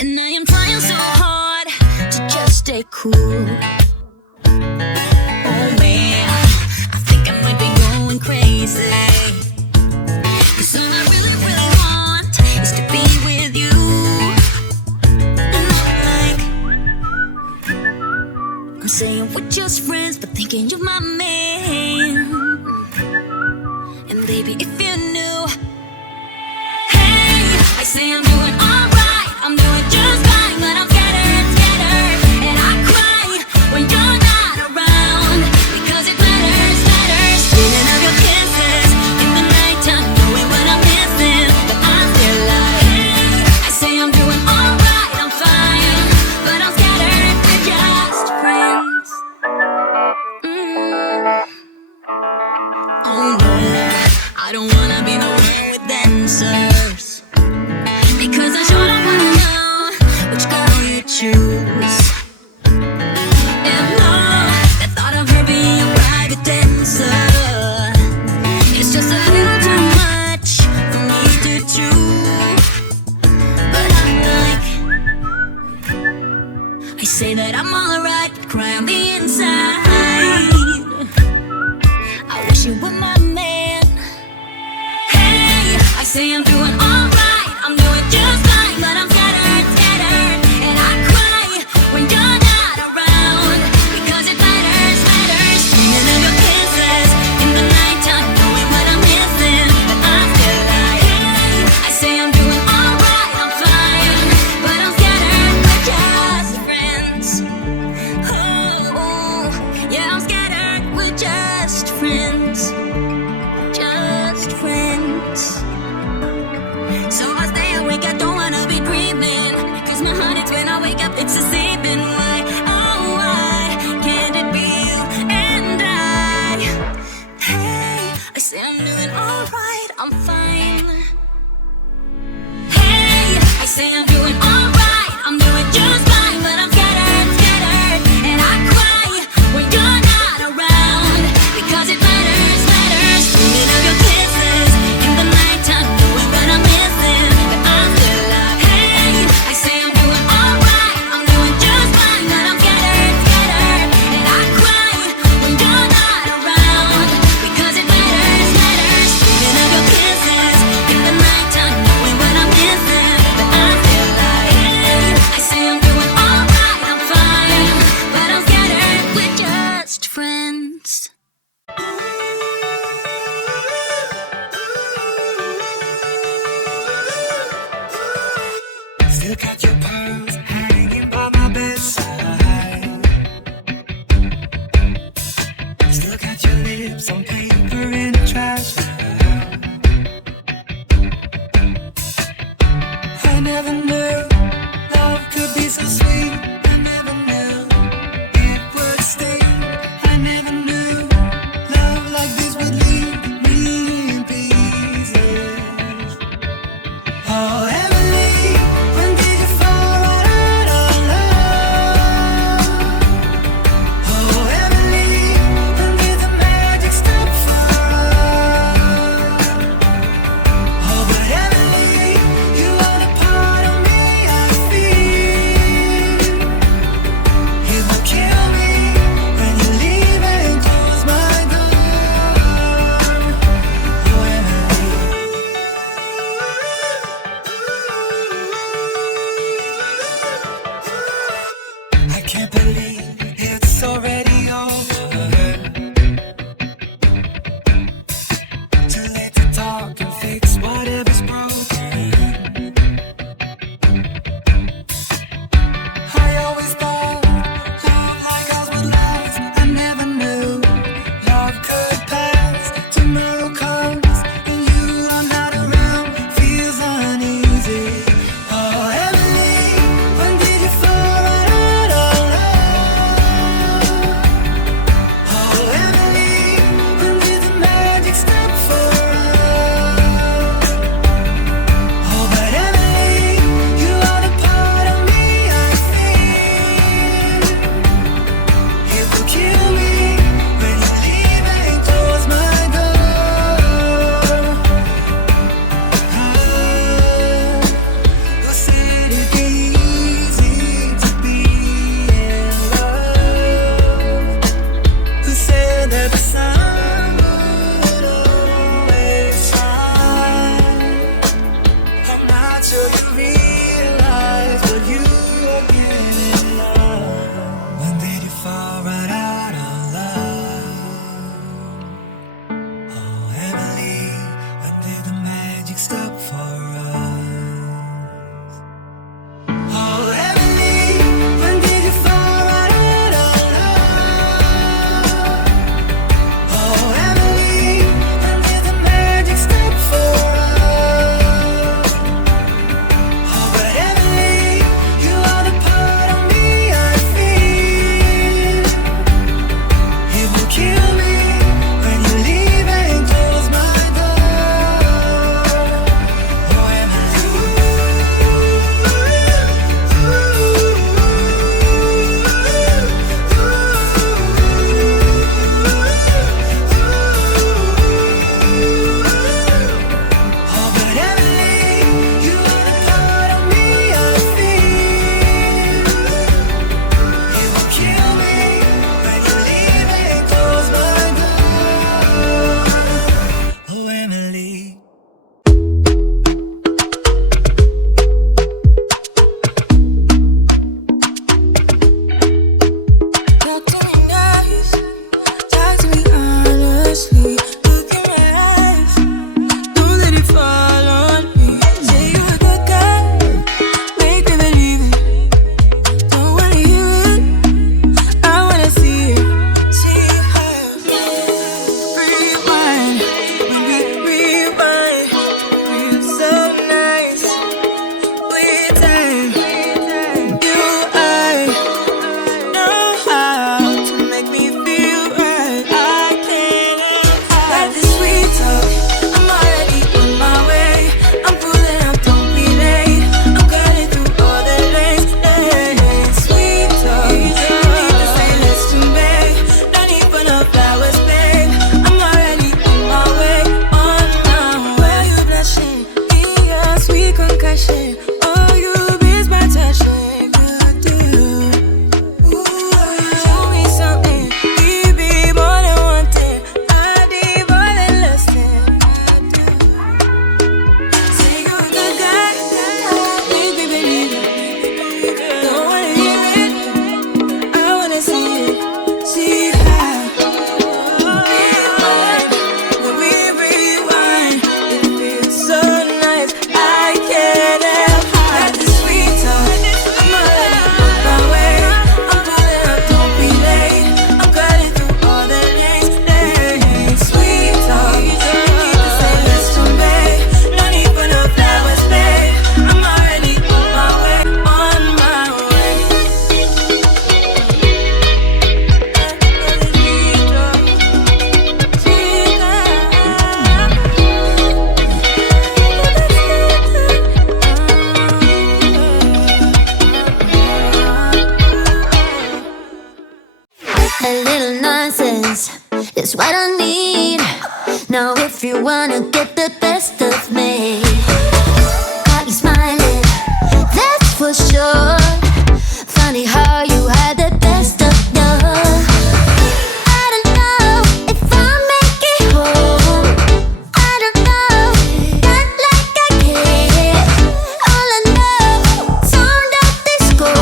And I am trying so hard to just stay cool. Oh man, I think I might be going crazy. 'Cause all I really, really want is to be with you. And I'm saying we're just friends, but thinking you're my man. And baby, if you knew, hey, I say I'm doing alright, I'm doing just fine, but I'm scattered, scattered, and I cry when you're not around, because it matters, matters. Dreaming of your kisses in the nighttime, knowing what I'm missing, but I'm still like, hey, I say I'm doing alright, I'm fine, but I'm scattered, we're just friends. Oh no, I don't wanna be the one with answers, because I sure don't wanna know which girl you choose. And no, the thought of her being a private dancer, it's just a little too much for me to choose. But I'm like, I say that I'm alright, cry on the inside. I wish you were my man. Hey, I say I'm doing alright, I'm doing just fine, but I'm scattered, scattered, and I cry when you're not around, because it matters, matters. Dreaming of your kisses in the nighttime, knowing what I'm missing, but I'm still like, hey, I say I'm doing alright, I'm fine, but I'm scattered, we're just friends. Oh, yeah, I'm scattered, we're just friends. Just friends. So I stay awake, I don't wanna be dreaming, 'cause my heart is when I wake up, it's deceiving. Why, oh why can't it be you and I? Hey, I say I'm doing alright, I'm fine. Hey, I say I'm doing alright, I'm doing just fine, but I'm scattered, scattered, and I cry when you're not around, because it matters, matters. Dreaming of your kisses in the nighttime, knowing what I'm missing, but I'm still like, hey, I say I'm doing alright, I'm doing just fine, but I'm scattered, scattered, and I cry when you're not around, because it matters, matters. Dreaming of your kisses in the nighttime, knowing what I'm missing, but I'm still like, hey, I say I'm doing alright, I'm fine, but I'm scattered, we're just friends. Still got your pearls hanging by my bedside. Still got your lips on paper in a trash can. I never knew love could be so sweet. I never knew it would sting. I never knew love like this would leave me in pieces. Oh, Emily, when did you fall is what I need. Now if you wanna get the best of me, got you smiling, that's for sure. Funny how you had the best of love. I don't know if I'll make it home. I don't know, not like I care. All I know, sound of disco.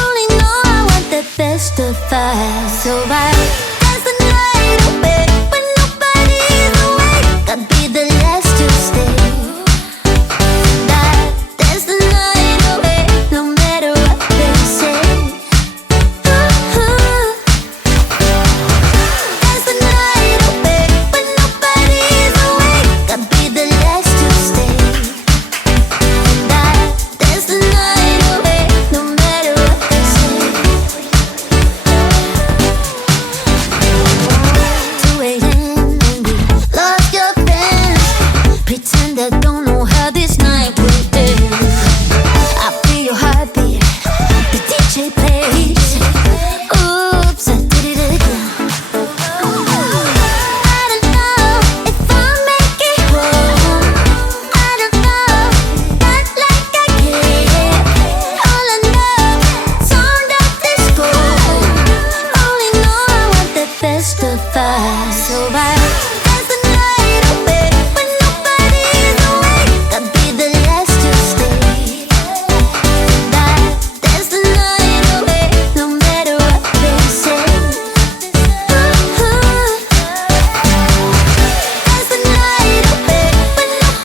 Only know I want the best of us. So I dance the night away when nobody's awake. I'll be the last to stay. Dance the night away, no matter what they say. Dance the night away when nobody's awake. I'll be the last to stay. Dance the night away, no matter what they say. 2 a.m. and we lost your friends. Pretend I don't know how this night will end. I feel your heartbeat, the DJ plays. Oops, I did it again. I don't know if I'll make it home. I don't know, not like I care. All I know, sound of disco. Only know I want the best of us. So I